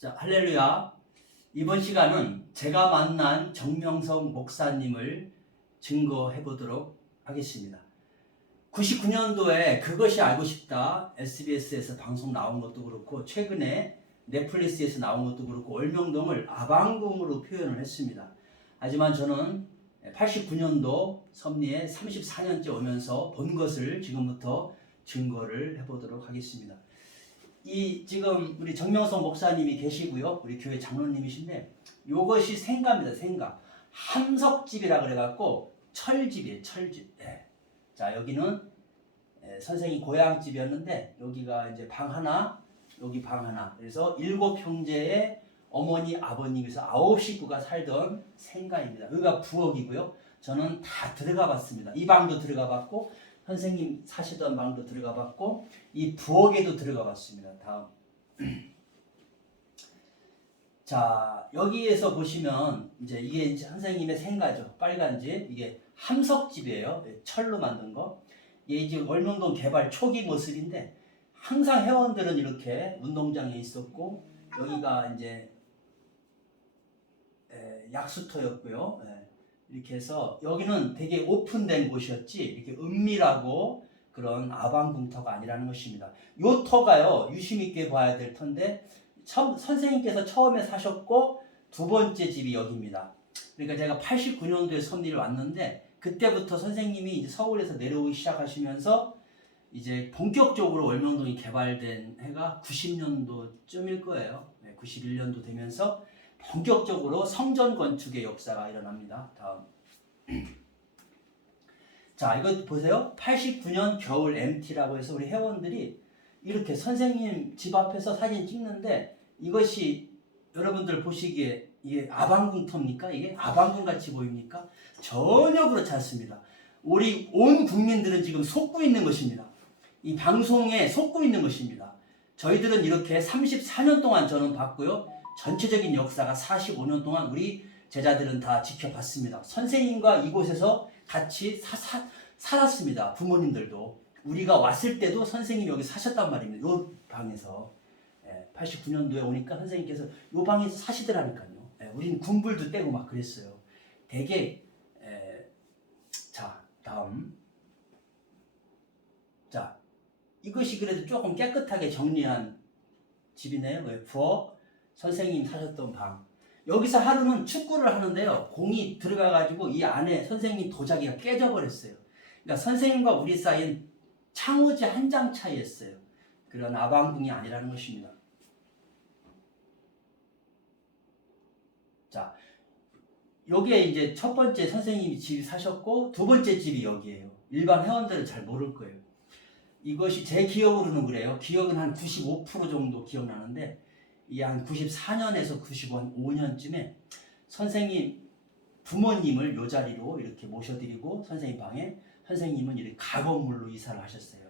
자, 할렐루야. 이번 시간은 제가 만난 정명석 목사님을 증거해 보도록 하겠습니다. 99년도에 그것이 알고 싶다 SBS에서 방송 나온 것도 그렇고 최근에 넷플릭스에서 나온 것도 그렇고 월명동을 아방궁으로 표현을 했습니다. 하지만 저는 89년도 섭리에 34년째 오면서 본 것을 지금부터 증거를 해보도록 하겠습니다. 지금 우리 정명석 목사님이 계시고요. 우리 교회 장로님이신데 이것이 생가입니다. 생가. 함석집이라 그래갖고 철집이에요. 철집. 네. 자, 여기는 선생님 고향집이었는데 여기가 이제 방 하나, 여기 방 하나. 그래서 7형제의 어머니, 아버님에서 9식구가 살던 생가입니다. 여기가 부엌이고요. 저는 다 들어가 봤습니다. 이 방도 들어가 봤고 선생님 사시던 방도 들어가 봤고 이 부엌에도 들어가 봤습니다. 다음. 자, 여기에서 보시면 이제 이게 선생님의 생가죠. 빨간 집. 이게 함석집이에요. 철로 만든 거. 이게 지금 월명동 개발 초기 모습인데 항상 회원들은 이렇게 운동장에 있었고 여기가 이제 약수터였고요. 이렇게 해서 여기는 되게 오픈된 곳이었지 이렇게 은밀하고 그런 아방궁터가 아니라는 것입니다. 요 터가요 유심 있게 봐야 될 터인데 선생님께서 처음에 사셨고 두 번째 집이 여기입니다. 그러니까 제가 89년도에 섭리를 왔는데 그때부터 선생님이 이제 서울에서 내려오기 시작하시면서 이제 본격적으로 월명동이 개발된 해가 90년도쯤일 거예요. 91년도 되면서 본격적으로 성전 건축의 역사가 일어납니다. 다음. 자, 이거 보세요. 89년 겨울 MT라고 해서 우리 회원들이 이렇게 선생님 집 앞에서 사진 찍는데 이것이 여러분들 보시기에 이게 아방궁터입니까? 이게 아방궁 같이 보입니까? 전혀 그렇지 않습니다. 우리 온 국민들은 지금 속고 있는 것입니다. 이 방송에 속고 있는 것입니다. 저희들은 이렇게 34년 동안 저는 봤고요. 전체적인 역사가 45년 동안 우리 제자들은 다 지켜봤습니다. 선생님과 이곳에서 같이 살았습니다. 부모님들도. 우리가 왔을 때도 선생님이 여기 사셨단 말입니다. 이 방에서. 89년도에 오니까 선생님께서 이 방에서 사시더라니까요. 우리는 군불도 떼고 막 그랬어요. 되게 자, 다음. 자, 이것이 그래도 조금 깨끗하게 정리한 집이네요. 부엌, 선생님 사셨던 방. 여기서 하루는 축구를 하는데요. 공이 들어가가지고 이 안에 선생님 도자기가 깨져버렸어요. 그러니까 선생님과 우리 사이는 창호지 한 장 차이였어요. 그런 아방궁이 아니라는 것입니다. 자, 여기에 이제 첫 번째 선생님이 집이 사셨고 두 번째 집이 여기예요. 일반 회원들은 잘 모를 거예요. 이것이 제 기억으로는 그래요. 기억은 한 95% 정도 기억나는데 이 한 94년에서 95년쯤에 선생님 부모님을 요 자리로 이렇게 모셔드리고 선생님 방에 선생님은 이렇게 가건물로 이사를 하셨어요.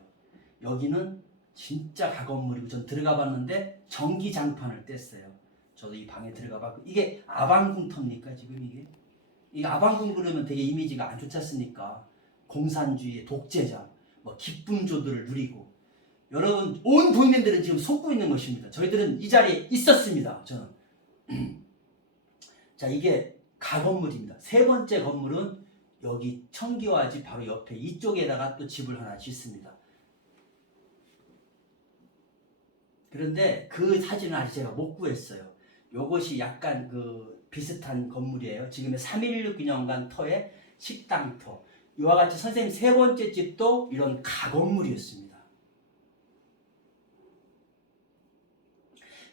여기는 진짜 가건물이고 전 들어가 봤는데 전기장판을 뗐어요. 저도 이 방에 들어가 봤고 이게 아방궁터입니까 지금 이게? 이 아방궁 그러면 되게 이미지가 안 좋지 않습니까? 공산주의의 독재자, 뭐 기쁨조들을 누리고 여러분 온 국민들은 지금 속고 있는 것입니다. 저희들은 이 자리에 있었습니다. 저는. 자, 이게 가건물입니다. 세 번째 건물은 여기 청기와집 바로 옆에 이쪽에다가 또 집을 하나 짓습니다. 그런데 그 사진은 아직 제가 못 구했어요. 요것이 약간 그 비슷한 건물이에요. 지금의 3.16 기념관 터의 식당터. 이와 같이 선생님 세 번째 집도 이런 가건물이었습니다.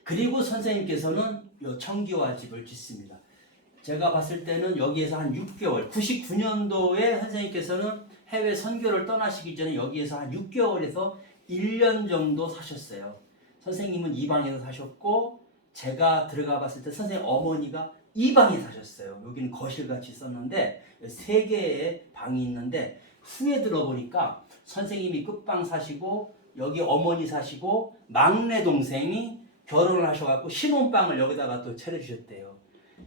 그리고 선생님께서는 요 청기와 집을 짓습니다. 제가 봤을 때는 여기에서 한 6개월, 99년도에 선생님께서는 해외 선교를 떠나시기 전에 여기에서 한 6개월에서 1년 정도 사셨어요. 선생님은 이 방에서 사셨고 제가 들어가 봤을 때 선생님 어머니가 이 방에 사셨어요. 여기는 거실같이 있었는데 3개의 방이 있는데 후에 들어보니까 선생님이 끝방 사시고 여기 어머니 사시고 막내 동생이 결혼을 하셔갖고 신혼방을 여기다가 또 차려주셨대요.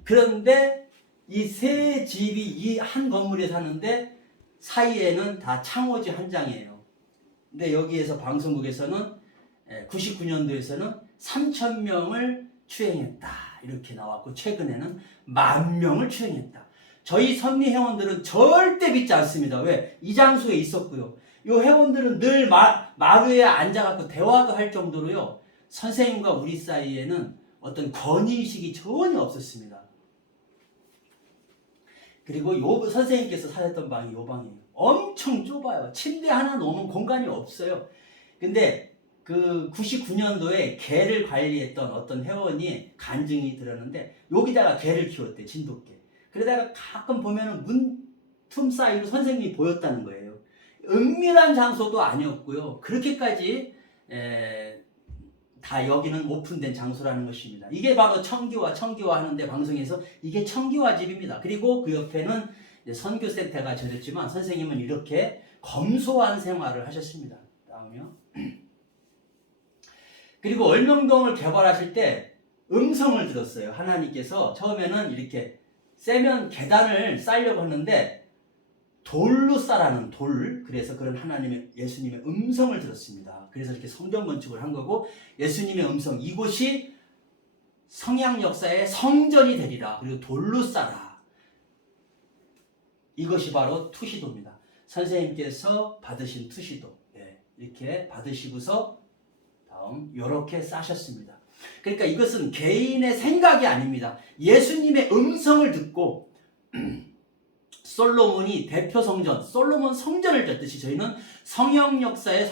그런데 이 세 집이 이 한 건물에 사는데 사이에는 다 창호지 한 장이에요. 근데 여기에서 방송국에서는 99년도에서는 3,000명을 추행했다 이렇게 나왔고 최근에는 10,000명을 추행했다. 저희 선미 회원들은 절대 믿지 않습니다. 왜? 이 장소에 있었고요. 이 회원들은 늘 마루에 앉아갖고 대화도 할 정도로요. 선생님과 우리 사이에는 어떤 권위의식이 전혀 없었습니다. 그리고 요 선생님께서 사셨던 방이 요 방이에요. 엄청 좁아요. 침대 하나 놓으면 공간이 없어요. 근데 그 99년도에 개를 관리했던 어떤 회원이 간증이 들었는데 여기다가 개를 키웠대, 진돗개. 그러다가 가끔 보면은 문틈 사이로 선생님이 보였다는 거예요. 은밀한 장소도 아니었고요. 그렇게까지 다 여기는 오픈된 장소라는 것입니다. 이게 바로 청기화 하는데 방송에서 이게 청기화 집입니다. 그리고 그 옆에는 선교센터가 저렸지만 선생님은 이렇게 검소한 생활을 하셨습니다. 다음이요. 그리고 얼명동을 개발하실 때 음성을 들었어요. 하나님께서 처음에는 이렇게 세면 계단을 쌓으려고 했는데 돌로 쌓라는 돌, 그래서 그런 하나님의 예수님의 음성을 들었습니다. 그래서 이렇게 성전 건축을 한 거고 예수님의 음성, 이곳이 성약 역사의 성전이 되리라. 그리고 돌로 쌓아. 이것이 바로 투시도입니다. 선생님께서 받으신 투시도. 이렇게 받으시고서 다음 이렇게 싸셨습니다. 그러니까 이것은 개인의 생각이 아닙니다. 예수님의 음성을 듣고 솔로몬이 대표 성전, 솔로몬 성전을 졌듯이 저희는 성약 역사의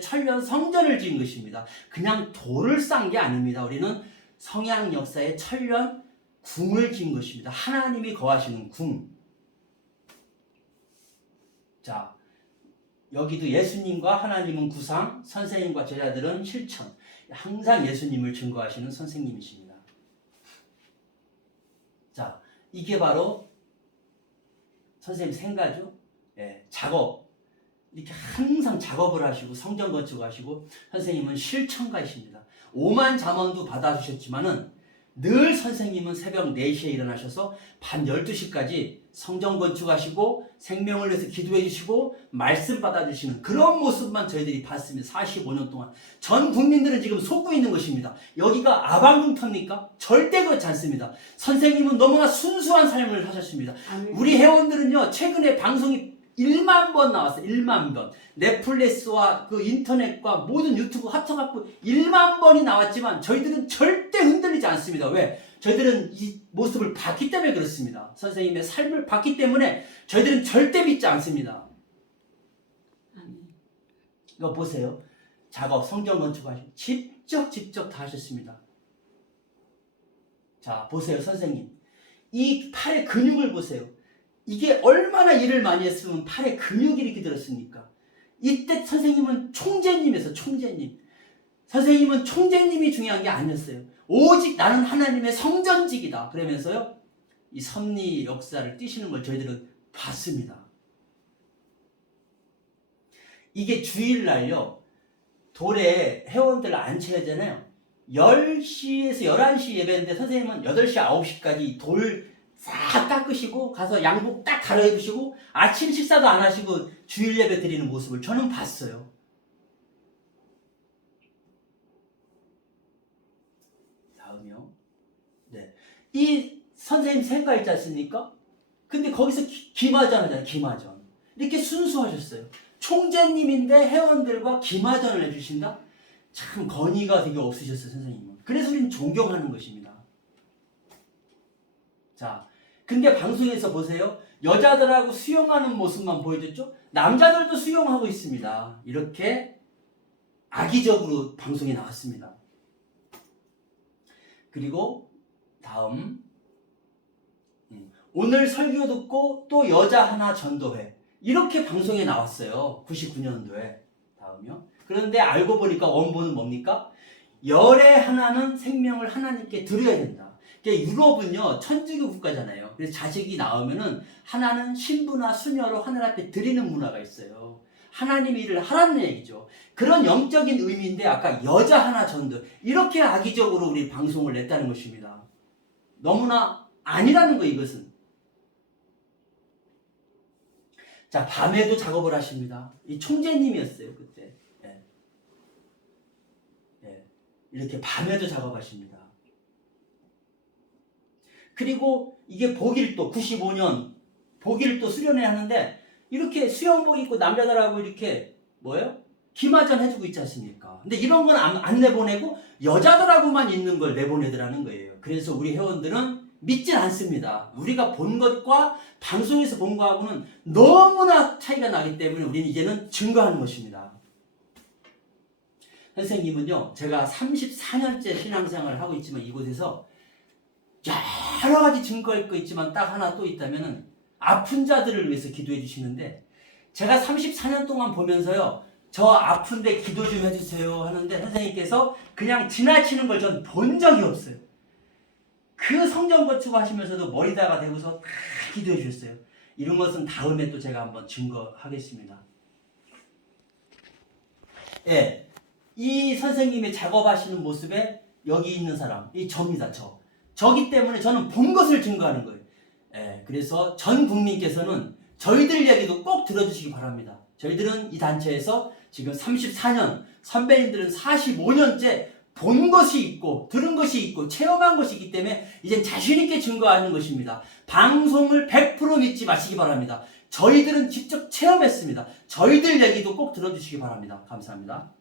천년 성전을 지은 것입니다. 그냥 돌을 쌓은 게 아닙니다. 우리는 성약 역사의 천년 궁을 지은 것입니다. 하나님이 거하시는 궁. 자, 여기도 예수님과 하나님은 구상, 선생님과 제자들은 실천. 항상 예수님을 증거하시는 선생님이십니다. 자, 이게 바로 선생님 생가죠. 작업. 이렇게 항상 작업을 하시고 성전 건축하시고 선생님은 실천가이십니다. 오만 잠언도 받아주셨지만은 늘 선생님은 새벽 4시에 일어나셔서 밤 12시까지 성전 건축하시고 생명을 위해서 기도해 주시고 말씀 받아주시는 그런 모습만 저희들이 봤습니다. 45년 동안. 전 국민들은 지금 속고 있는 것입니다. 여기가 아방궁터입니까? 절대 그렇지 않습니다. 선생님은 너무나 순수한 삶을 사셨습니다. 우리 회원들은요, 최근에 방송이 1만 번 나왔어요. 1만 번. 넷플릭스와 그 인터넷과 모든 유튜브 합쳐갖고 1만 번이 나왔지만 저희들은 절대 흔들리지 않습니다. 왜? 저희들은 이 모습을 봤기 때문에 그렇습니다. 선생님의 삶을 봤기 때문에 저희들은 절대 믿지 않습니다. 이거 보세요. 작업, 성전 건축하시고 직접 다 하셨습니다. 자, 보세요, 선생님. 이 팔의 근육을 보세요. 이게 얼마나 일을 많이 했으면 팔에 근육이 이렇게 들었습니까? 이때 선생님은 총재님에서 총재님. 선생님은 총재님이 중요한 게 아니었어요. 오직 나는 하나님의 성전직이다. 그러면서요, 이 섭리 역사를 띄시는 걸 저희들은 봤습니다. 이게 주일날요, 돌에 회원들 앉혀야잖아요. 10시에서 11시 예배인데 선생님은 8시, 9시까지 돌 싹 닦으시고 가서 양복 딱 갈아입으시고 아침 식사도 안 하시고 주일 예배 드리는 모습을 저는 봤어요. 다음이요. 네. 이 선생님 생가 있지 않습니까? 근데 거기서 기마전 하잖아요. 기마전. 이렇게 순수하셨어요. 총재님인데 회원들과 기마전을 해주신다? 참 건의가 되게 없으셨어요, 선생님은. 그래서 우리는 존경하는 것입니다. 자, 근데 방송에서 보세요. 여자들하고 수영하는 모습만 보여줬죠? 남자들도 수영하고 있습니다. 이렇게 악의적으로 방송에 나왔습니다. 그리고 다음, 오늘 설교 듣고 또 여자 하나 전도회. 이렇게 방송에 나왔어요. 99년도에. 다음이요. 그런데 알고 보니까 원본은 뭡니까? 열의 하나는 생명을 하나님께 드려야 된다. 유럽은요, 천주교 국가잖아요. 그래서 자식이 나오면은 하나는 신부나 수녀로 하늘 앞에 드리는 문화가 있어요. 하나님 일을 하라는 얘기죠. 그런 영적인 의미인데 아까 여자 하나 전도, 이렇게 악의적으로 우리 방송을 냈다는 것입니다. 너무나 아니라는 거, 이것은. 자, 밤에도 작업을 하십니다. 이 총재님이었어요, 그때. 이렇게 밤에도 작업하십니다. 그리고 이게 복일도 95년 복일도 수련회 하는데 이렇게 수영복 입고 남자들하고 이렇게 뭐예요? 기마전 해주고 있지 않습니까? 근데 이런 건 안 내보내고 여자들하고만 있는 걸 내보내더라는 거예요. 그래서 우리 회원들은 믿진 않습니다. 우리가 본 것과 방송에서 본 거하고는 너무나 차이가 나기 때문에 우리는 이제는 증거하는 것입니다. 선생님은요, 제가 34년째 신앙생활을 하고 있지만 이곳에서 여러 가지 증거가 있지만 딱 하나 또 있다면은 아픈 자들을 위해서 기도해 주시는데, 제가 34년 동안 보면서요, 저 아픈데 기도 좀 해주세요 하는데 선생님께서 그냥 지나치는 걸 전 본 적이 없어요. 그 성경 거치고 하시면서도 머리다가 대고서 다 기도해 주셨어요. 이런 것은 다음에 또 제가 한번 증거하겠습니다. 예, 이 선생님의 작업하시는 모습에 여기 있는 사람, 이 저입니다. 저기 때문에 저는 본 것을 증거하는 거예요. 예, 그래서 전 국민께서는 저희들 이야기도 꼭 들어주시기 바랍니다. 저희들은 이 단체에서 지금 34년, 선배님들은 45년째 본 것이 있고 들은 것이 있고 체험한 것이 있기 때문에 이젠 자신있게 증거하는 것입니다. 방송을 100% 믿지 마시기 바랍니다. 저희들은 직접 체험했습니다. 저희들 얘기도 꼭 들어주시기 바랍니다. 감사합니다.